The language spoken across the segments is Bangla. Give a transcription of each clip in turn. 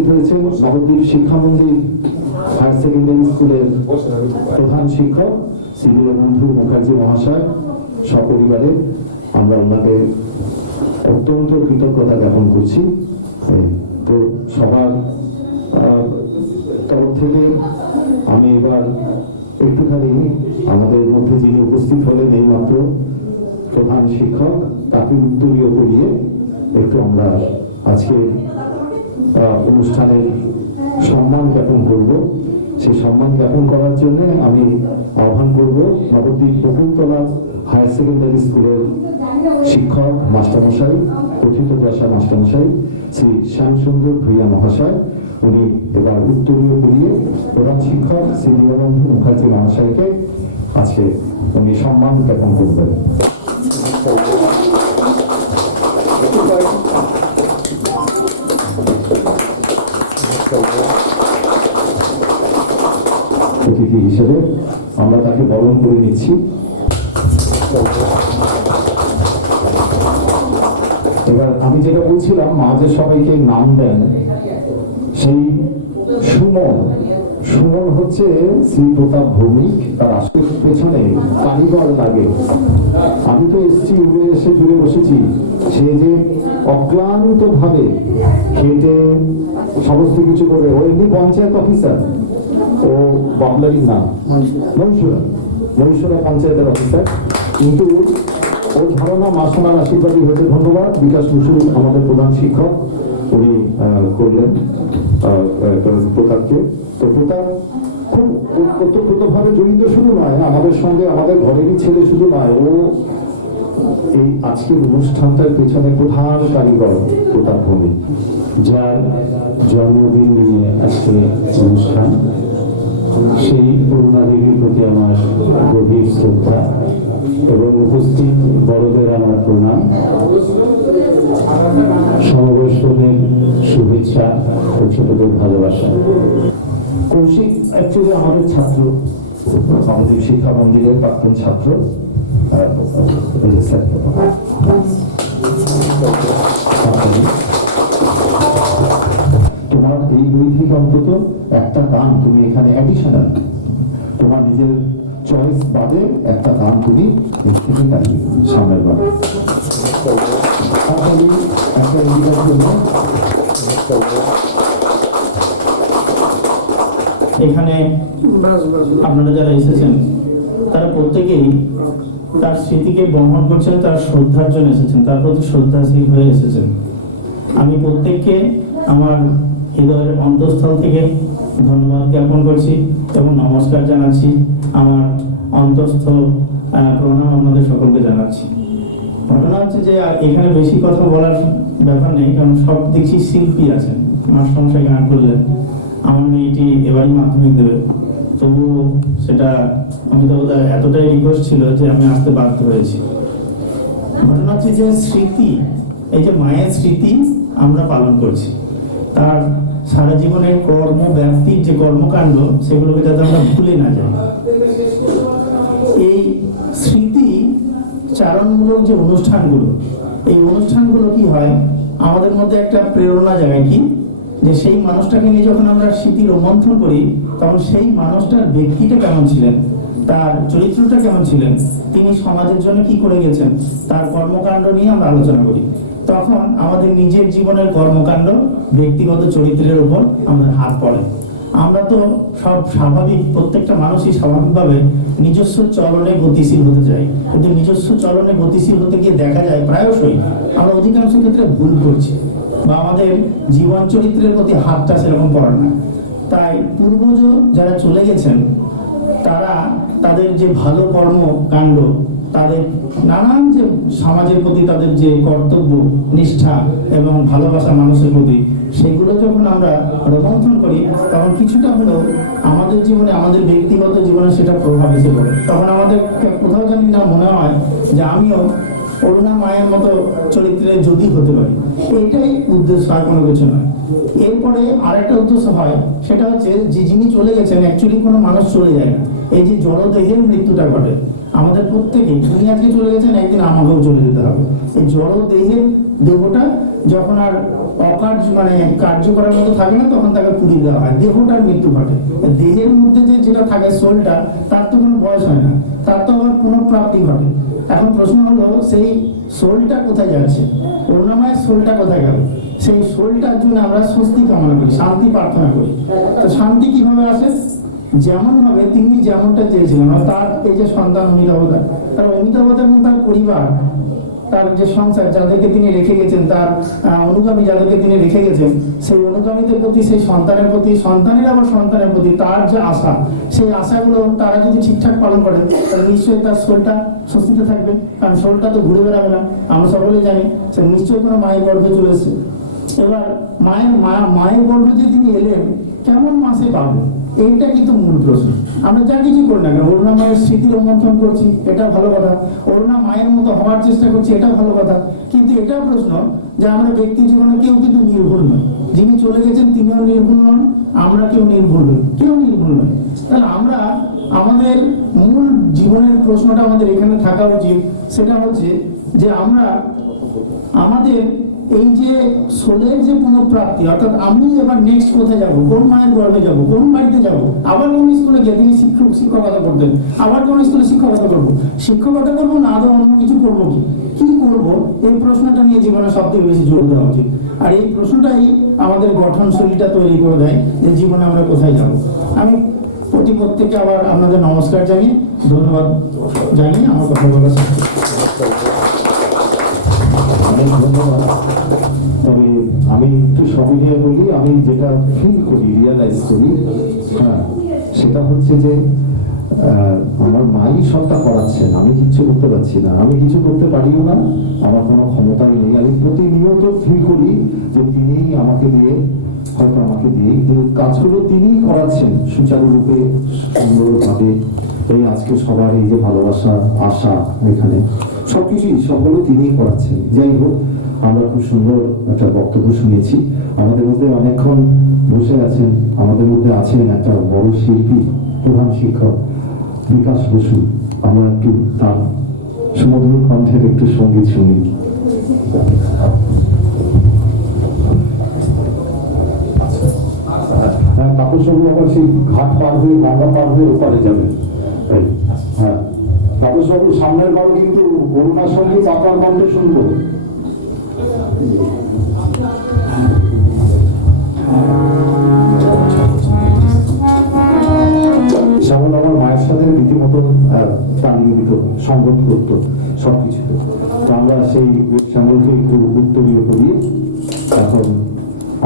উপস্থিত হয়েছেন নবদ্বীপ শিক্ষা মন্দির হায়ার সেকেন্ডারি স্কুলের প্রধান শিক্ষক শ্রী দীনবন্ধু মুখার্জি মহাশয় সপরিবারে। আমরা ওনাকে অত্যন্ত কৃতজ্ঞতা জ্ঞাপন করছি। তো সবার তরফ থেকে আমি এবার একটুখানি আমাদের মধ্যে যিনি উপস্থিত হলেন এইমাত্র প্রধান শিক্ষক, তাকে উত্তরীয় করিয়ে একটু আমরা আজকে অনুষ্ঠানের সম্মান জ্ঞাপন করব। সেই সম্মান জ্ঞাপন করার জন্য আমি আহ্বান করব নবদ্বীপ বকুলতলা হায়ার সেকেন্ডারি স্কুলের শিক্ষক মাস্টারমশাই, কথিতভাষা মাস্টারমশাই শ্রী শ্যামসুন্দর ভূঁইয়া মহাশয়। উনি এবার উত্তরীয় করিয়ে প্রধান শিক্ষক শ্রী দীনবন্ধু মুখার্জি মহাশয়কে আজকে উনি সম্মান জ্ঞাপন করবেন। অতিথি হিসেবে আমরা তাকে বরণ করে নিচ্ছি। এবার আমি যেটা বলছিলাম, মা যে সবাইকে নাম দেন, সেই সুমন হচ্ছে শ্রী প্রতাপ ভৌমিক, তার আসল পেছনে কারিগর লাগে। আমি তো এসছি, উড়ে এসে ফিরে বসেছি, সে যে অক্লান্ত ভাবে খেটে সমস্ত কিছু করবে। ও এমনি পঞ্চায়েত অফিসার, ও বাবলারি না, মহীশূরা পঞ্চায়েতের অফিসার, কিন্তু ওর ধারণা মাসনার আশীর্বাদী হয়েছে। ধন্যবাদ বিকাশ বসু আমাদের প্রধান শিক্ষক, উনি করলেন প্রতাপকে। তো প্রতাপ খুব ওতপ্রোতভাবে জড়িত শুধু নয় আমাদের সঙ্গে, আমাদের ঘরেরই ছেলে শুধু নয়, ও এই আজকের অনুষ্ঠানটার পেছনে প্রধান কারিগর প্রতাপ ভৌমিক, যার জন্মদিন নিয়ে আজকে অনুষ্ঠান। সেই করুণা দেবীর প্রতি আমার গভীর শ্রদ্ধা এবং উপস্থিত বড়দের আমার প্রণাম, সমবয়স্কদের শুভেচ্ছা ও ছোটদের ভালোবাসা। কৌশিক অ্যাকচুয়ালি আমাদের ছাত্র, আমাদের শিক্ষা মন্দিরের প্রাক্তন ছাত্র। তোমার এই বই থেকে অন্তত একটা গান তুমি এখানে অ্যাডিশনাল, তোমার নিজের চয়েস বাদে একটা গান তুমি থেকে গাইবে সামনের বার। একটা ইন্ডিকার জন্য এখানে আপনারা যারা এসেছেন তারা প্রত্যেকেই তার স্মৃতিকে বহন করছেন, তার শ্রদ্ধার জন্য এসেছেন, তার প্রতি শ্রদ্ধাশীল হয়ে এসেছেন। আমি প্রত্যেককে আমার হৃদয়ের অন্তঃস্থল থেকে ধন্যবাদ জ্ঞাপন করছি এবং নমস্কার জানাচ্ছি। আমার অন্তঃস্থ প্রণাম আপনাদের সকলকে জানাচ্ছি। ঘটনা হচ্ছে যে এখানে বেশি কথা বলার ব্যাপার নেই, কারণ সব দেখছি শিল্পী আছেন। মাস্টারমশাই গান করলেন, আমার মেয়েটি এবারই মাধ্যমিক দেবে, তবু সেটা আমি তো এতটাই রিকোয়েস্ট ছিল যে আমি আসতে বাধ্য হয়েছি। ঘটনা হচ্ছে যে স্মৃতি, এই যে মায়ের স্মৃতি আমরা পালন করছি, তার সারা জীবনের কর্মব্যাপ্তির যে কর্মকাণ্ড সেগুলোকে যাতে আমরা ভুলে না যাই। এই স্মৃতি চারণমূলক যে অনুষ্ঠানগুলো, এই অনুষ্ঠানগুলো কি হয় আমাদের মধ্যে একটা প্রেরণা জায়গায়, কি যে সেই মানুষটাকে নিয়ে যখন আমরা স্মৃতি রোমন্থন করি, তখন সেই মানুষটার ব্যক্তিটা কেমন ছিলেন, তার চরিত্রটা কেমন ছিলেন, তিনি সমাজের জন্য কি করে গেছেন, তার কর্মকাণ্ড নিয়ে আমরা আলোচনা করি। তখন আমাদের নিজের জীবনের কর্মকাণ্ড, ব্যক্তিগত চরিত্রের উপর আমাদের হাত পড়ে। আমরা তো সব স্বাভাবিক, প্রত্যেকটা মানুষই স্বাভাবিকভাবে নিজস্ব চলনে গতিশীল হতে চাই, কিন্তু নিজস্ব চলনে গতিশীল হতে গিয়ে দেখা যায় প্রায়শই আমরা অধিকাংশ ক্ষেত্রে ভুল করছি বা আমাদের জীবন চরিত্রের প্রতি হাতটা সেরকম পড়ে না। তাই পূর্বজ যারা চলে গেছেন তারা তাদের যে ভালো কর্মকাণ্ড, তাদের নানান যে সমাজের প্রতি তাদের যে কর্তব্য, নিষ্ঠা এবং ভালোবাসা মানুষের প্রতি, সেগুলো যখন আমরা রোমন্থন করি, তখন কিছুটা হলেও আমাদের জীবনে, আমাদের ব্যক্তিগত জীবনে সেটা প্রভাব এসে পড়ে। তখন আমাদের কোথাও জানি না মনে হয় যে আমিও অরুণা মায়ের মতো চরিত্রে যদি হতে পারি। এইটাই উদ্দেশ্য, আর কোনো কিছু নয়। এরপরে আরেকটা উদ্দেশ্য হয়, সেটা হচ্ছে যে যিনি চলে গেছেন, অ্যাকচুয়ালি কোনো মানুষ চলে যায় না, এই যে জড়দেহের মৃত্যুটা ঘটে আমাদের প্রত্যেকেই। তিনি আজকে চলে গেছেন, একদিন আমাকেও চলে যেতে হবে। এই জড়দেহের দেহটা যখন আর মানে কার্য করার মতো থাকে না, তখন তাকে পুড়িয়ে দেওয়া হয়, দেহটার মৃত্যু ঘটে। দেহের মধ্যে যেটা থাকে সোলটা, তার তো কোনো বয়স হয় না, তার তো আবার পুনঃপ্রাপ্তি ঘটে। এখন প্রশ্ন হলো, সেই সোলটা কোথায় যাচ্ছে? করুণাময়ের সোলটা কোথায় গেল? সেই সোলটার জন্য আমরা স্বস্তি কামনা করি, শান্তি প্রার্থনা করি। তো শান্তি কিভাবে আসে? যেমন ভাবে তিনি যেমনটা চেয়েছিলেন, তার এই যে সন্তান অমিতাভদা, তার অমিতাভদা এবং তার পরিবার, তার যে সংসার, যাদেরকে তিনি রেখে গেছেন, তার অনুগামী যাদেরকে তিনি রেখে গেছেন, সেই অনুগামীদের প্রতি, সেই সন্তানের প্রতি, সন্তানের আবার সন্তানের প্রতি তার যে আশা, সেই আশাগুলো তারা যদি ঠিকঠাক পালন করে, তাহলে নিশ্চয়ই তার সোলটা স্বস্তিতে থাকবে। কারণ সোলটা তো ঘুরে বেড়াবে না, আমরা সকলেই জানি। সে নিশ্চয়ই কোনো মায়ের গর্ভে চলে এসেছে। এবার মায়ের গর্ভে যে তিনি এলেন, কেমন মাসে পাবেন? এইটা কিন্তু মূল প্রশ্ন। আমরা যা কিছু করি না কেন, অরুণা মায়ের স্মৃতি রোমন্থন করছি, এটা ভালো কথা। অরুণা মায়ের মতো হওয়ার চেষ্টা করছি, এটা ভালো কথা। কিন্তু এটাও প্রশ্ন যে আমরা ব্যক্তি জীবনে কেউ কিন্তু নির্ভুল নয়। যিনি চলে গেছেন তিনিও নির্ভুল নন, আমরা কেউ নির্ভুল নই, কেউ নির্ভুল নয়। তাহলে আমরা আমাদের মূল জীবনের প্রশ্নটা আমাদের এখানে থাকা উচিত। সেটা হচ্ছে যে আমরা আমাদের এই যে সোলের যে পুনঃপ্রাপ্তি, অর্থাৎ আমি এবার নেক্সট কোথায় যাবো, কোন মায়ের গর্ভে যাবো, কোন বাড়িতে যাবো, আবার কোন স্কুলে গিয়ে তিনি শিক্ষকতা করতেন, আবার কোন স্কুলে শিক্ষকতা করবো, শিক্ষকতা করবো না আদৌ অন্য কিছু করবো, কি করবো, এই প্রশ্নটা নিয়ে জীবনে সব থেকে বেশি জোর দেওয়া উচিত। আর এই প্রশ্নটাই আমাদের গঠনশৈলীটা তৈরি করে দেয় যে জীবনে আমরা কোথায় যাবো। আমি প্রত্যেককে আবার আপনাদের নমস্কার জানিয়ে, ধন্যবাদ জানিয়ে আমার কথা বলার চেষ্টা অনেক ধন্যবাদ। তবে আমি একটু সবিনয়ে বলি, আমি যেটা ফিল করি, রিয়ালাইজ করি, হ্যাঁ, সেটা হচ্ছে যে আমার মাই সবটা করাচ্ছেন, আমি কিচ্ছু করতে পারছি না, আমি কিছু করতে পারিও না, আমার কোনো ক্ষমতাই নেই। আমি প্রতিনিয়ত ফিল করি যে তিনি আমাকে দিয়ে, হয়তো আমাকে দিয়ে কিন্তু কাজগুলো তিনিই করাচ্ছেন সুচারুরূপে, সুন্দরভাবে। এই আজকে সবার এই যে ভালোবাসা, আশা, এখানে সবকিছুই সবগুলো তিনিই করাচ্ছেন। যাই হোক, আমরা খুব সুন্দর একটা বক্তব্য শুনেছি। আমাদের মধ্যে অনেকক্ষণ বসে আছেন, আমাদের মধ্যে আছেন একটা বড় শিল্পী, প্রধান শিক্ষক বিকাশ বসু। আমরা একটু তার সুমধুর কণ্ঠের একটু সঙ্গীত শুনি। হ্যাঁ, তাপস বাবু আবার সেই ঘাট পার হয়ে, গঙ্গা পার হয়ে ওপারে যাবেন। হ্যাঁ, তাপস বাবু সামনের বারও কিন্তু করুণার সঙ্গে আপনার কণ্ঠে শুনবো। শ্যামল আমার মায়ের সাথে রীতিমতো তাল মিলিত, সংগত করতো সবকিছু। তো আমরা সেই শ্যামলকে একটু উত্তরীয় করিয়ে এখন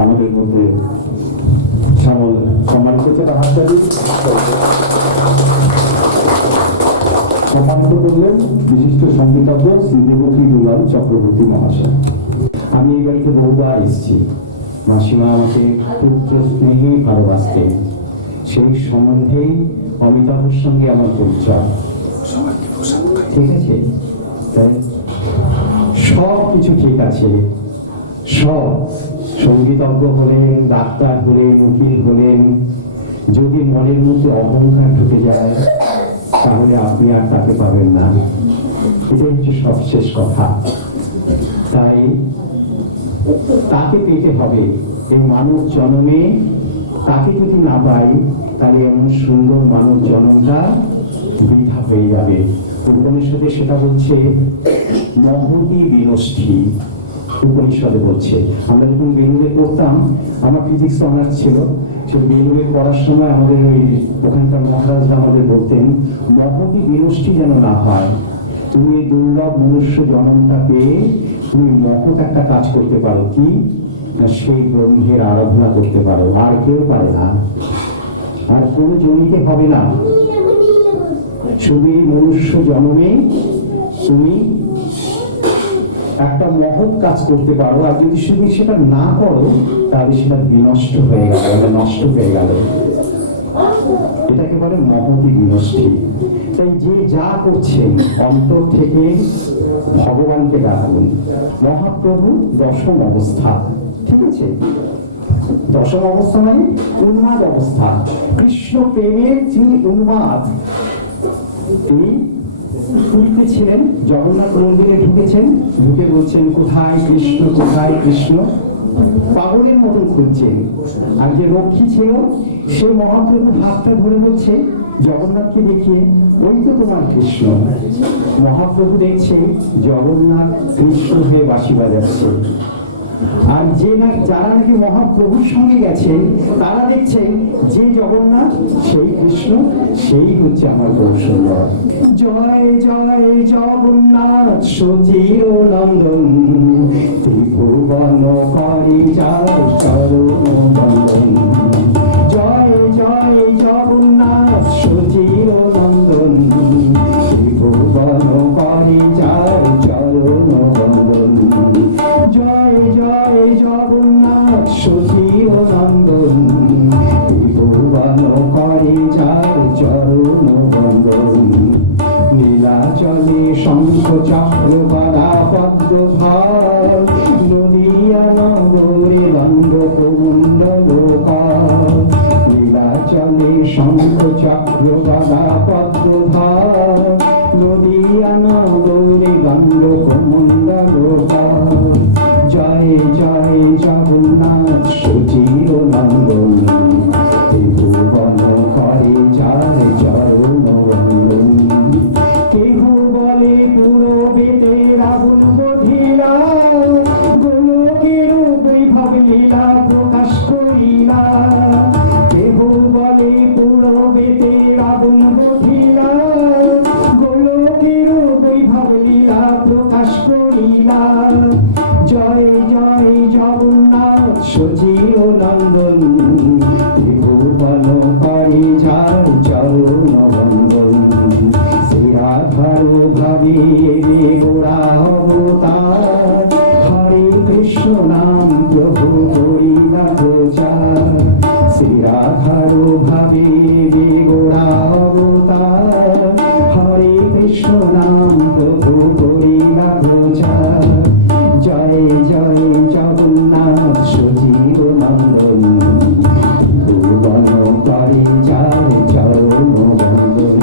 আমাদের মধ্যে শ্যামল সম্মানিত হাততালি সম্মানিত করলেন বিশিষ্ট সঙ্গীতজ্ঞ শ্রী দেবকী দুলাল চক্রবর্তী মহাশয়। আমি এই বাড়িতে বহুবার এসেছি। মাসিমা আমাকে পুত্র স্নেহে ভালোবাসতেন, সেই সম্বন্ধেই অমিতাভর সঙ্গে আমার পরিচয়। ঠিক আছে, সব কিছু ঠিক আছে, সব। সঙ্গীতজ্ঞ হলেন, ডাক্তার হলেন, উকিল হলেন, যদি মনের মধ্যে অহংকার ঢুকে যায় তাহলে আপনি আর তাকে পাবেন না। এটা হচ্ছে সবশেষ কথা। তাই তাকে পেতে হবে। এই মানব জন্মে তাকে যদি না পাই, তাহলে এমন সুন্দর মানব জন্মটা বৃথা হয়ে যাবে। উপনিষদে সেটা বলছে মহতি বিনষ্টি। উপনিষদে বলছে, আমরা যখন বেলুড়ে পড়তাম, আমার ফিজিক্স অনার্স ছিল, সে বেলুড়ে পড়ার সময় আমাদের ওই ওখানকার মহারাজরা আমাদের বলতেন মহতি বিনষ্টি যেন না হয়। তুমি এই দুর্লভ মনুষ্য জন্মটা পেয়ে তুমি মহৎ একটা কাজ করতে পারো, কি না সেই ব্রহ্মের আরাধনা করতে পারো। আর কেউ পারে না, আর কোনো জমিতে হবে না। শুধু এই মনুষ্য জন্মে তুমি একটা মহৎ কাজ করতে পারো, আর যদি শুধু সেটা না করো তাহলে সেটা বিনষ্ট হয়ে গেল, নষ্ট হয়ে গেল। এটাকে বলে মহতি বিনষ্টি। তাই যে যা করছেন অন্তর থেকে ভগবানকে ডাকুন। মহাপ্রভু দশম অবস্থা, ঠিক আছে, দশম অবস্থা মানে উন্মাদ অবস্থা। কৃষ্ণ প্রেমের যিনি উন্মাদ, তিনি পুরীতে ছিলেন, জগন্নাথ মন্দিরে ঢুকেছেন, ঢুকে বলছেন কোথায় কৃষ্ণ, কোথায় কৃষ্ণ। পাগলের মতন খুঁজছেন। আর যে রক্ষী ছিল সে মহাপ্রভুর হাতটা ধরে বলছে জগন্নাথকে দেখিয়ে, ওই তো তোমার কৃষ্ণ। মহাপ্রভু দেখছে জগন্নাথ কৃষ্ণ হয়ে বাঁশি বাজাচ্ছে। আর যারা নাকি মহাপ্রভুর সঙ্গে গেছেন তারা দেখছেন যে জগন্নাথ সেই কৃষ্ণ, সেই হচ্ছে আমার কৌশল্য। জয় জয় জগন্নাথ সচির নন্দন, ত্রিভুবন করি যার চরণ বন্দন। জয় জয় জগন্নাথ সচির নন্দন, ত্রিভুবন করি যার চরণ বন্দন। জয় জয় জগন্নাথ সচির নন্দন, ত্রিভুবন করি যার চরণ বন্দন। নীলাচলে শঙ্খ চক্র গদা পদ্ম ভার, নদিয়া নগরে দণ্ড কুণ্ডল কর। নীলাচলে শঙ্খ চক্র গদা পদ্ম ভার, নদিয়া নগরে দণ্ড কুণ্ডল কর। জয় জয় জগন্নাথ সচির নন্দন, ত্রিভুবন করে যার চরণ বন্দন। কেহ বলে পূরবেতে রাবণ বধিলা, গোলকের বৈভব লীলা প্রকাশ করিলা। কেহ বলে পূরবেতে রাবণ বধিলা, গোলকের বৈভব লীলা প্রকাশ করিলা। জয় জয় জগন্নাথ সচির নন্দন, ত্রিভুবন করে যার চরণ বন্দন। শ্রীরাধার ভাবে গোড়া অবতার, হরে কৃষ্ণ নাম প্রভু করিলা প্রচার। শ্রীরাধার ভাবে গোড়া অবতার, হরে কৃষ্ণ নাম প্রভু করিলা প্রচার। জয় জয় জগন্নাথ সচির নন্দন, ত্রিভুবন করে যার চরণ বন্দন।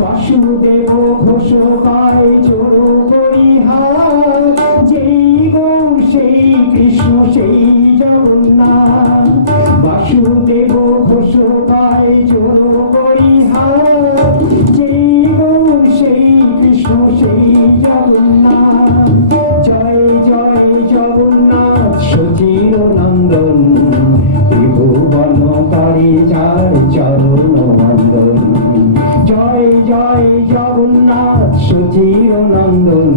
বাসুদেব ঘোষ পায় চোর পরিহার, যেই গৌর সেই কৃষ্ণ সেই জগন্নাথ। বাসুদেব ঘোষ পায় চোর পরিহার, যেই গৌর সেই কৃষ্ণ সেই জগন্নাথ। জয় জয় জগন্নাথ সচির নন্দন, ত্রিভুবন করে যার চরণ বন্দন। জয় জয় জগন্নাথ সচির নন্দন,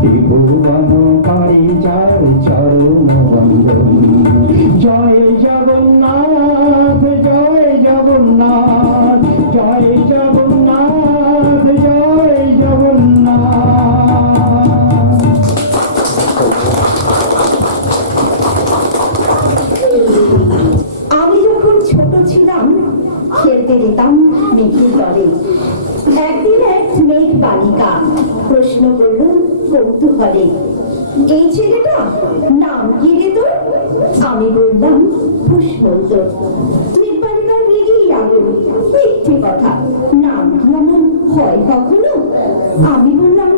ত্রিভুবন করে যার চরণ বন্দন। জয় জগন্নাথ জয় জগন্নাথ, জয় জগন্নাথ জয় জগন্নাথ। আমি যখন ছোট ছিলাম খেলতে যেতাম মেঘের তলে। একদিন এক মেঘ বালিকা প্রশ্ন করল কৌতূহলে, এই ছেলেটা নাম কি রে তোর? আমি বললাম পুষ্পন্ত। মেঘ বালিকার রেগেই লাগলো, মিথ্যে কথা, নাম কি এমন হয় কখনো? আমি বললাম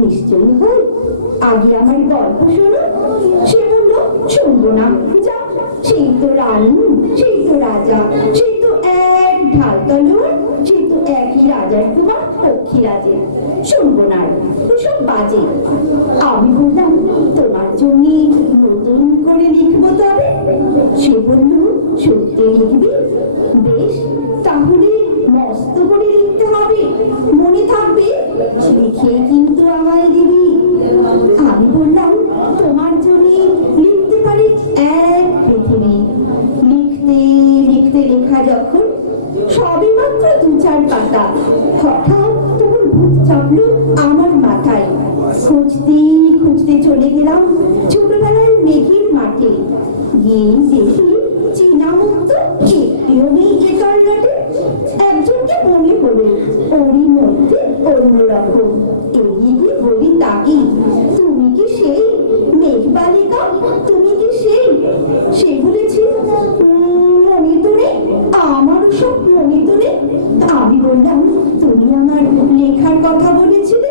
নিশ্চয়ই হয়, আগে আমার গল্প শোনো। সে বলল শুনবো না, যা, সেই তো রানী, সেই তো রাজা, সেই তো এক ঢাল তলোয়ার, সেই তো একই রাজার তোমার পক্ষীরাজে, শুনবো না, ওসব বাজে। আমি বললাম তোমার জন্য নতুন করে লিখবো তবে। সে বলল সত্যি লিখবি? বেশ, তাহলে মস্ত করে লিখতে হবে, মনে থাকবে, লিখে কিন্তু আমায় দিবি। আমি বললাম তোমার জন্য লিখতে পারি এক পৃথিবী। লিখতে লিখতে লেখা যখন সবই মাত্র 2-4 পাতা, হঠাৎ তখন ভূত চাপলো আমার মাথায়। খুঁজতে খুঁজতে চলে গেলাম ছোটবেলায় মেঘের মাঠে। গিয়ে দেখি চীনা মুক্ত একটিও নেই একার নাটে। একজনকে মনে হলো ওরই মধ্যে অন্যরকম। এগিয়ে গিয়ে বলি তাকে, তুমি কি সেই মেঘ বালিকা? তুমি কি সেই? সে বলেছে মনে তো নেই, আমারও সব মনে তো নেই। আমি বললাম তুমি আমার লেখার কথা বলেছিলে।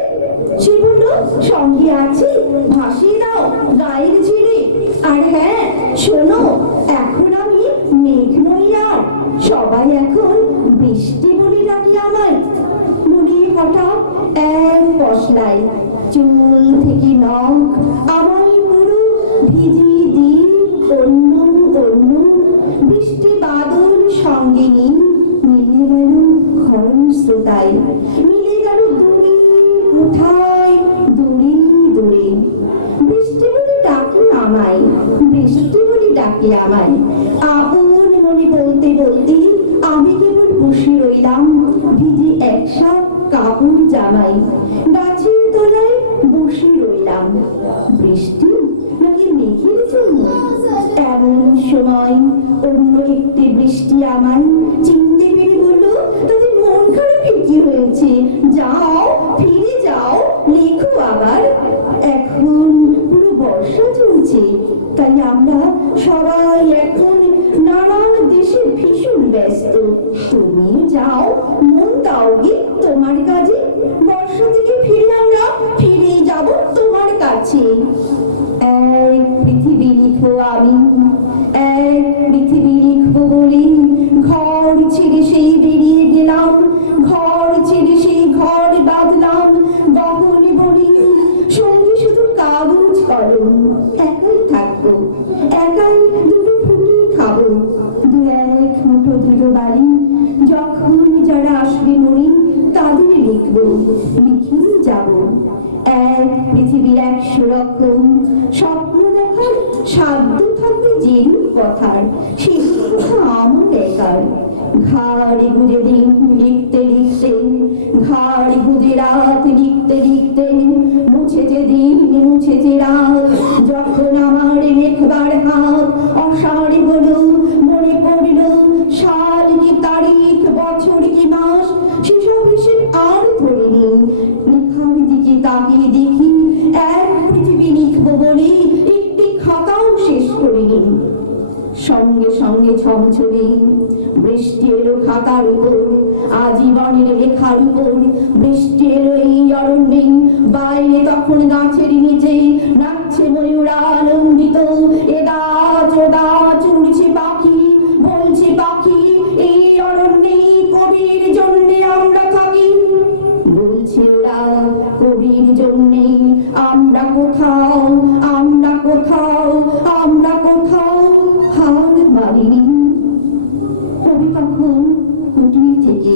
সে বলল সঙ্গে আছে, ভাসিয়ে দাও গায়ের ঝিরে। আর হ্যাঁ, চুল থেকে নখ আমায় পুরো ভিজিয়ে দিয়ে অন্য অন্য বৃষ্টি বাদল সঙ্গে নিয়ে মিলে গেল খরম শ্রোতায়, মিলে গেল দূরে কোথায় দূরে দূরে। বৃষ্টি বলে ডাকে আমায়, বৃষ্টি বলে ডাকে আমায়, আপন মনে বলতে বলতে আমি কেবল বসে রইলাম ভিজে একসা কাপড় জামাই, গাছের তলায় বসে রইলাম। বৃষ্টি নাকি মেঘের জন্য? এমন সময় অন্য একটি বৃষ্টি আমায় চিনতে পেরে বলল, তাদের মন খারাপের কি হয়েছে? যাও ফিরে যাও, লেখো আবার। এখন পুরো বর্ষা চলছে, তাই আমরা সবাই এখন নানান দেশে ভীষণ ব্যস্ত। তুমিও যাও, মন দাও গে তোমার কাজে। বর্ষা থেকে ফিরে আমরা ফিরে যাব তোমার কাছে। এক পৃথিবী লিখবো আমি, এক পৃথিবী লিখবো বলে ঘর ছেড়ে সেই বেরিয়ে গেলাম, ঘর ছেড়ে সেই ঘর বাঁধলাম গহন বলি, সঙ্গে শুধু কাগজ কলম। একাই থাকবো, একাই দুটো ফুটি খাবো, দু এক মুঠো দুটো বাড়ি। যখন যারা আসবে মনে তাদের লিখবো, লিখেই যাবো। এক পৃথিবীর 100 রকম স্বপ্ন দেখার সাধ্য থাকবে যেরূপ কথার, সেরূপ কথা আমার একার। ঘাড়ে গুজে দিন লিখতে লিখতে, ঘাড়ে গুজে রাত লিখতে লিখতে, মুছেছে দিন মুছেছে রাত। যখন আমার লেখবার হাত অসাড় হলো, মনে পড়ল সাল কি তারিখ, বছর কি মাস, সেসব হিসেব আর ধরিনি। লেখার দিকে তাকিয়ে দেখি এক পৃথিবী লিখবো বলে একটি খাতাও শেষ করিনি। সঙ্গে সঙ্গে ছমছমে বৃষ্টি এলো খাতার উপর, আজীবনের লেখার উপর। বৃষ্টি এলো এই অরণ্যে, বাইরে তখন গাছের নিচে নাচছে ময়ূর আনন্দিত। এ গাছ ও গাছ উড়ছে পাখি, বলছে পাখি এই অরণ্যে কবির জন্যে আমরা থাকি। বলছে ওরা কবির জন্যে আমরা কোথাও, আমরা কোথাও, আমরা কোথাও হার মারিনি। কবি তখন কুটির থেকে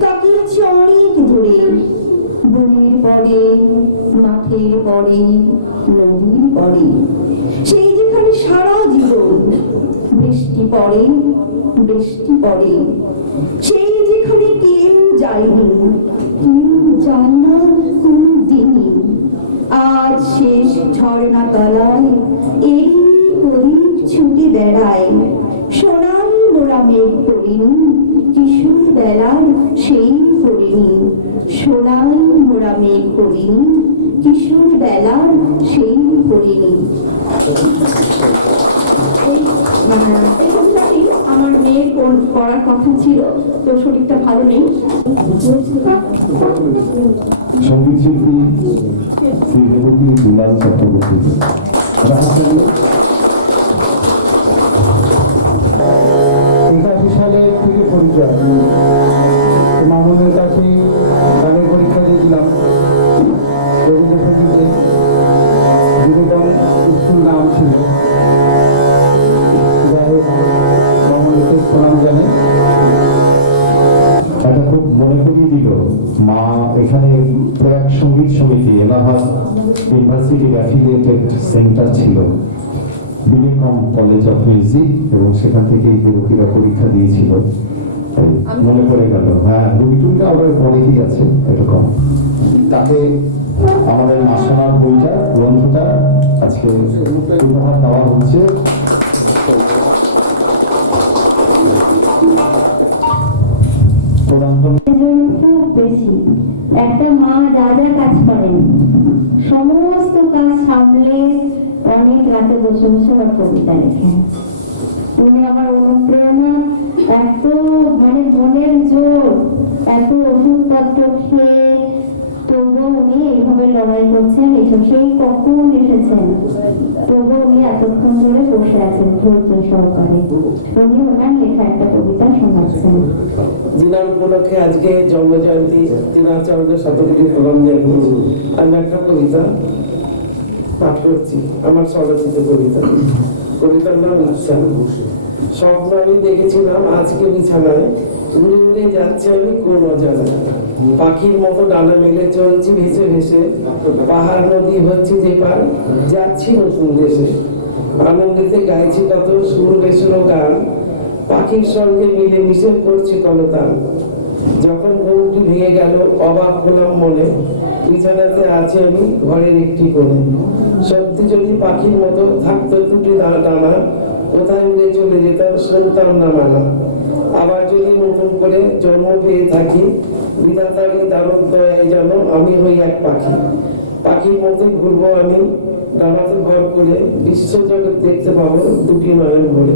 তাকিয়েছে অনেক দূরে, বনের পরে, মাঠের পরে, নদীর পরে, সেই যেখানে সারা জীবন বৃষ্টি পড়ে, বৃষ্টি পড়ে, সেই যেখানে কেউ যায়নি, কেউ যায় না কোনো দিনই। আজ শেষ ঝর্ণা তলায় এরই প্রদীপ ছুটে বেড়ায়, সোনার মোরা মেঘ পড়িনি, কিশোর বেলার সেই পড়িনি। সোনার মোরা মেঘ পড়িনি, কিশোর বেলার সেই পড়িনি। এই কবিতাটি আমার মেয়ের পড়ার কথা ছিল, তো শরীরটা ভালো নেই। সঙ্গীত শিল্পী শ্রী রেবতী দুলাল চক্রবর্তী। 81 সালে থেকে পরিচয়। মামুনের কাছে গানের পরীক্ষা দিয়েছিলাম রবীন্দ্রসঙ্গীতে, যুবদল স্কুল নাম ছিল। যাই হোক, মামুনকে প্রণাম জানাই। এটা খুব মনে করিয়ে দিল মা এখানে প্রয়াগ সঙ্গীত সমিতি এলাহাবাদ ইউনিভার্সিটির অ্যাফিলিয়েটেড সেন্টার ছিল, বিলিকম কলেজ অফ মিউজিক, এবং সেখান থেকে রুগীরা পরীক্ষা দিয়েছিল। মনে পড়ে গেল, হ্যাঁ রুগীটুলটা আবার অনেকেই আছে এরকম। তাকে আমাদের মাসনার বইটা, গ্রন্থটা আজকে উপহার দেওয়া হচ্ছে। খুব বেশি। একটা মা যা যা কাজ করেন সমস্ত কাজ সামলে অনেক রাতে বসে বসে আমার কবিতা লেখেন। উনি আমার অনুপ্রেরণা। এত মানে মনের জোর, এত ওষুধপত্র খেয়ে তবুও উনি এইভাবে লড়াই করছেন। এসব সেই কখন এসেছেন তবু উনি এতক্ষণ ধরে বসে আছেন ধৈর্য সহকারে। উনি ওনার লেখা একটা কবিতা শোনাচ্ছেন। জিনার উপলক্ষে আজকে জন্মজয়ন্তী, জিনার চন্দ্র শতকোটি প্রণাম জানিয়ে আমি একটা কবিতা পাঠ করছি, আমার স্বরচিত কবিতা। কবিতার নাম ইচ্ছা। স্বপ্ন আমি দেখেছিলাম আজকে বিছানায়, উড়ে উড়ে যাচ্ছে আমি কোন অজানায়। পাখির মতো ডানা মেলে চলছি ভেসে ভেসে, পাহাড় নদী হচ্ছে যে পার, যাচ্ছি নতুন দেশে। আনন্দিতে গাইছি কত সুর বেসুরো গান, পাখির সঙ্গে মিলে মিশে করছি কলতান। যখন ঘুমটি ভেঙে গেল অবাক হলাম মনে, বিছানাতে আছি আমি ঘরের একটি কোণে। সত্যি যদি পাখির মতো থাকতো দুটি ডানা, কোথায় উড়ে চলে যেতাম শুনতাম না মানা। আবার যদি নতুন করে জন্ম পেয়ে থাকি, বিধাতারই দারুণ দয়ায় যেন আমি হই এক পাখি। পাখির মতো ঘুরবো আমি ডানাতে ভর করে, বিশ্বজগৎ দেখতে পাবো দুটি নয়ন ভরে।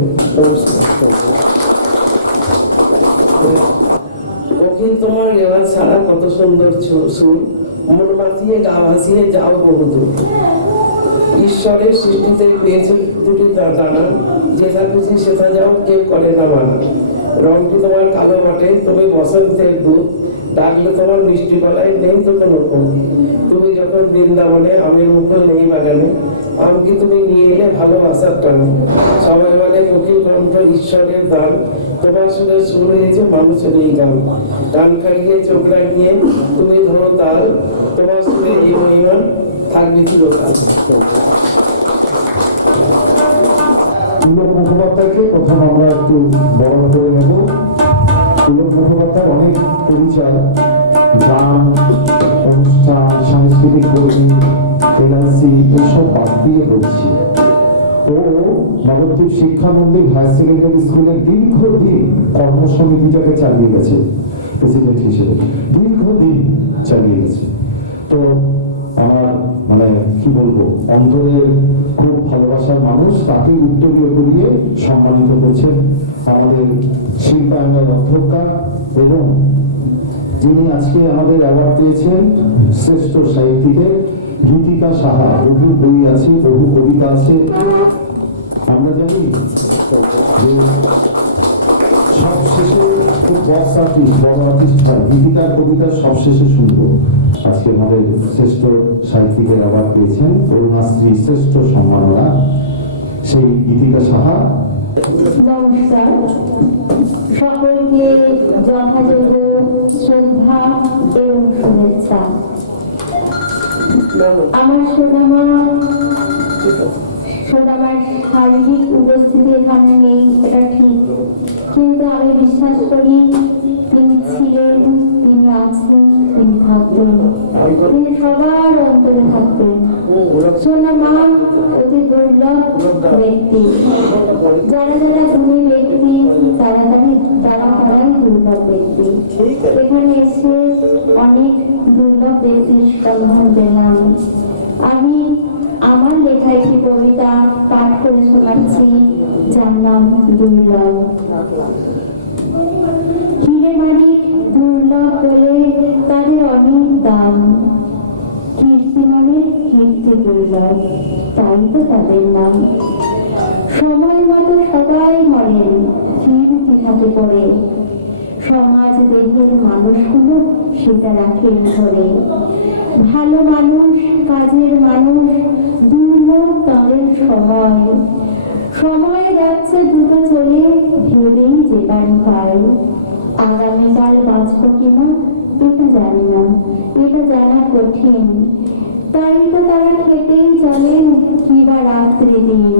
কোকিল তোমার রেওয়াজ ছাড়া কত সুন্দর সুর, মন মাতিয়ে গা ভাসিয়ে যাও বহুদূর। ঈশ্বরের সৃষ্টিতে পেয়েছে দুটি দানা, যেথা খুশি সেথা যাও কেউ করে না মানা। রংটি তোমার কালো বটে তবে বসন্তের দুধ, ডাকলে তোমার মিষ্টি গলায় নেই তো কোনো ফুল। তুমি যখন বৃন্দাবনে আমের মুকুল নেই বাগানে, আমকে তুমি নিয়ে এলে ভালোবাসার টানে। সবাই বলে কোকিল কণ্ঠ ঈশ্বরের দান, তোমার সুরে সুর হয়েছে মানুষের এই গান। গান খাইয়ে চোখ রাখিয়ে তুমি ধরো তাল, তোমার সুরে এই মহিমা থাকবে চিরকাল। পুলক মুখোপাধ্যায়কে প্রথম আমরা একটু বরণ করে নেব। পুলক মুখোপাধ্যায় অনেক পরিচয়, গান, অনুষ্ঠান, সাংস্কৃতিক কর্মী, এলআইসি এসব বাদ দিয়ে বলছি। ও নবদ্বীপ শিক্ষা মন্দির হায়ার সেকেন্ডারি স্কুলের দীর্ঘদিন কর্মসমিতিটাকে চালিয়ে গেছে প্রেসিডেন্ট হিসেবে, দীর্ঘদিন চালিয়ে গেছে। তো আমার মানে কি বলবো, অন্তরের খুব ভালোবাসার মানুষ, তাকে উত্তরীয় করিয়ে সম্মানিত করছেন আমাদের শিল্পায়নের অধ্যক্ষা, এবং যিনি আজকে আমাদের অ্যাওয়ার্ড পেয়েছেন শ্রেষ্ঠ সাহিত্যিকের গীতিকা সাহা। বহু বই আছে, বহু কবিতা আছে। আমরা জানি যে সবশেষে খুব বক্স আর্টিস্ট, বড় আর্টিস্ট হয়, গীতিকার কবিতা সবশেষে শুনবো। আজকে আমাদের শ্রেষ্ঠ সাহিত্যিকের অ্যাওয়ার্ড পেয়েছেন অরুণাশ্রী শ্রেষ্ঠ সম্মাননা, সেই গীতিকা সাহা। নমস্কার, সকলকে যথাযোগ্য শ্রদ্ধা এবং শুভেচ্ছা। আমার সোনামার শারীরিক উপস্থিতি এখানে নেই, এটা ঠিক, কিন্তু আমি বিশ্বাস করি তিনি ছিলেন, তিনি আছেন, তিনি থাকবেন, তিনি সবার অন্তরে থাকবেন। সোনামা অতি দুর্লভ ব্যক্তি, যারা যারা গুণী ব্যক্তি তারাই দুর্লভ ব্যক্তি। এখানে এসে অনেক দুর্লভ ব্যক্তির সন্ধান পেলাম। আমি আমার লেখা একটি কবিতা পাঠ করে শোনাচ্ছি, যার নাম দুর্লভ। হিরে মানিক দুর্লভ বলে তাদের অনেক দাম, কীর্তিমানের কীর্তি দুর্লভ, তাই তো তাদের নাম। সময় মতো সবাই মরেন, কীর্তি থাকে পড়ে, সমাজ দেহের মানুষগুলো সেটা রাখেন ধরে। ভালো মানুষ, কাজের মানুষ, দুর্লভ তাদের সময়। সময় যাচ্ছে দ্রুত চলে, ভেবেই যেতাম পাই আগামীকাল বাঁচব কিনা এটা জানি না, এটা জানা কঠিন। তাই তো তারা খেতেই জানেন কিবা রাত্রি দিন।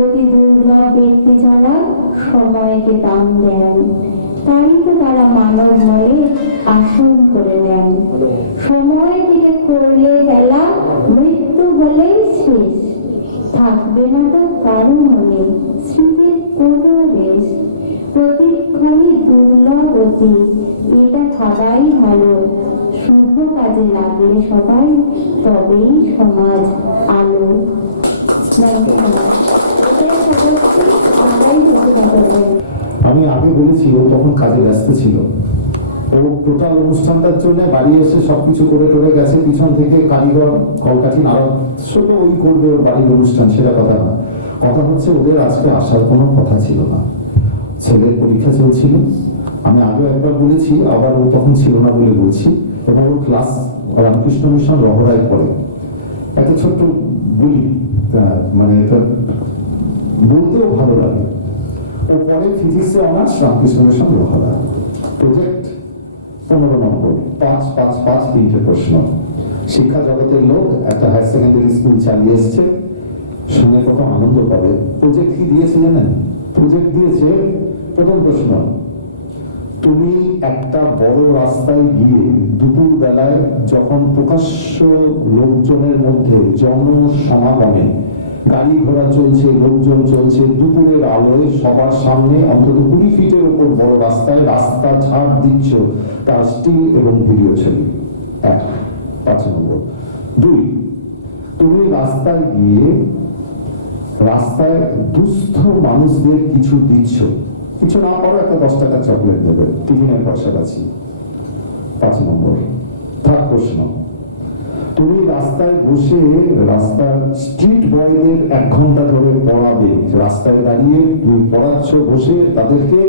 অতি দুর্লভ ব্যক্তি যারা সময়কে দাম দেন, তাই তো তারা মানব মনে আসন করে নেন। সময় থেকে করলে খেলা, মৃত্যু হলেই শেষ, থাকবে না তো কারো মনে স্মৃতির কোনো দেশ। প্রতিক্ষণই দুর্লভ অতি, এটা খাওয়াই ভালো, শুভ কাজে লাগলে সবাই, তবেই সমাজ আলো। আমি আগে বলেছি ও তখন কাজে ব্যস্ত ছিল, ও টোটাল অনুষ্ঠানটার জন্য বাড়ি এসে সবকিছু করে টোরে গেছে, পিছন থেকে কারিগর কলকাঠি আরো ছোট ওই করবে ওর বাড়ির অনুষ্ঠান, সেটা কথা না। কথা হচ্ছে ওদের আজকে আসার কোনো কথা ছিল না, ছেলের পরীক্ষা চলছিল। আমি আগে একবার বলেছি, আবার ও তখন ছিল না বলে বলছি। এবং ওর ক্লাস রামকৃষ্ণ মিশন রহরায় পড়ে। একটা ছোট্ট বলি, মানে এটা বলতেও ভালো লাগে। ও পরে ফিজিক্সে honours, Ramakrishna mission Rahara. Project 15 নম্বর, 5-5-5 3টে প্রশ্ন। শিক্ষা জগতের লোক, একটা হায়ার সেকেন্ডারি স্কুল চালিয়ে এসছে, শুনে কত আনন্দ পাবে। প্রজেক্ট কি দিয়েছে জানেন? প্রজেক্ট দিয়েছে, প্রথম প্রশ্ন, তুমি একটা বড় রাস্তায় গিয়ে দুপুর বেলায় যখন প্রকাশ্য লোকজনের মধ্যে জনসমাগমে গাড়ি ঘোড়া চলছে, লোকজন চলছে, দুপুরের আলোয় সবার সামনে অন্তত 20 ফিটের উপর বড় রাস্তায় রাস্তা ঝাড় দিচ্ছ, তার স্টিল এবং ভিডিও ছবি। 5 নম্বর। 2, তুমি রাস্তায় গিয়ে রাস্তায় দুস্থ মানুষদের কিছু দিচ্ছ, কিছু না পারো একটা 10 টাকা চকলেট দেবে, টিফিনের পাশাপাশি। 5 নম্বর। 3rd প্রশ্ন, তুমি রাস্তায় বসে রাস্তার স্ট্রিট বয়দের 1 ঘন্টা ধরে পড়াবে, রাস্তায় দাঁড়িয়ে তুমি পড়াচ্ছ বসে তাদেরকে,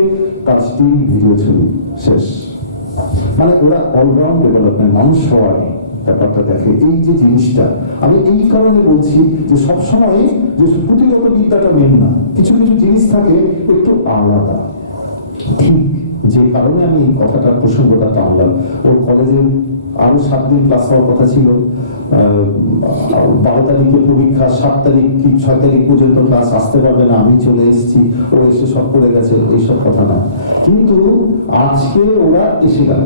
তার স্টিল ভিডিও ছবি। শেষ। মানে ওরা অলরাউন্ড ডেভেলপমেন্ট, মানুষ হওয়ার ব্যাপারটা দেখে। এই যে জিনিসটা আমি এই কারণে বলছি যে সবসময় যে পুঁথিগত বিদ্যাটা মেন না, কিছু কিছু জিনিস থাকে একটু আলাদা। ঠিক যে কারণে আমি এই কথাটার প্রসঙ্গটা টানলাম। ওর কলেজে আরো 7 দিন ক্লাস হওয়ার কথা ছিল, 12 তারিখে পরীক্ষা, 7 তারিখ কি 6 তারিখ পর্যন্ত ক্লাস, আসতে পারবে না, আমি চলে এসেছি, ও এসে সব করে গেছে, এইসব কথা না। কিন্তু আজকে ওরা এসে গেল,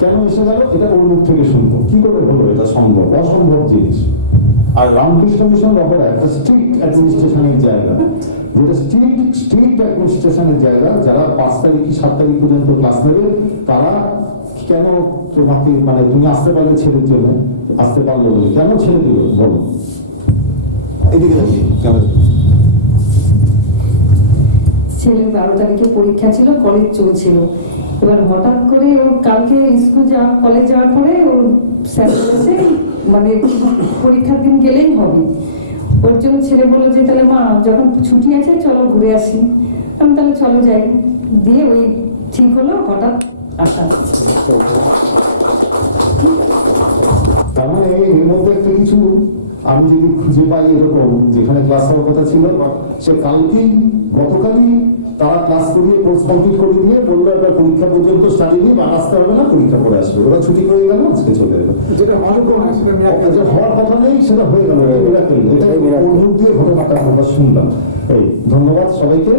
কেন এসে গেল এটা ওর মুখ থেকে শুনবো। কি করে হলো এটা সম্ভব? অসম্ভব জিনিস। আর রামকৃষ্ণ মিশন রহরা একটা স্ট্রিক্ট অ্যাডমিনিস্ট্রেশনের জায়গা, যেটা স্ট্রিক্ট অ্যাডমিনিস্ট্রেশনের জায়গা। যারা 5 তারিখ কি 7 তারিখ পর্যন্ত ক্লাস নেবে, তারা কেন তোমাকে, মানে তুমি আসতে পারলে ছেলের জন্য, আসতে পারলো বলে কেন ছেড়ে দিল বলো? এদিকে দেখি কেমন। ছেলের 12 তারিখে পরীক্ষা ছিল, কলেজ চলছিল। এবার হঠাৎ করে ওর কালকে স্কুল যাওয়া, কলেজ যাওয়ার পরে ওর স্যার বলেছে মানে পরীক্ষার দিন গেলেই হবে। ওর জন্য ছেলে বললো যে তাহলে মা যখন ছুটি আছে চলো ঘুরে আসি। আমি তাহলে চলো যাই। দিয়ে ওই ঠিক হলো হঠাৎ আসা। তার মানে এর মধ্যে একটা কিছু আমি যদি খুঁজে পাই এরকম, যেখানে ক্লাস হওয়ার কথা ছিল সে কালকেই, গতকালই তারা ক্লাস করিয়ে কোর্স কমপ্লিট করে দিয়ে বললো একটা পরীক্ষা পর্যন্ত স্টাডি নিয়ে, বা আসতে হবে না, পরীক্ষা করে আসবে। ওরা ছুটি হয়ে গেল, আজকে চলে এলো। যেটা হওয়ার কথা নেই সেটা হয়ে গেল। এটা ওর মুখ দিয়ে ঘটনাটা আমরা শুনলাম। এই ধন্যবাদ সবাইকে।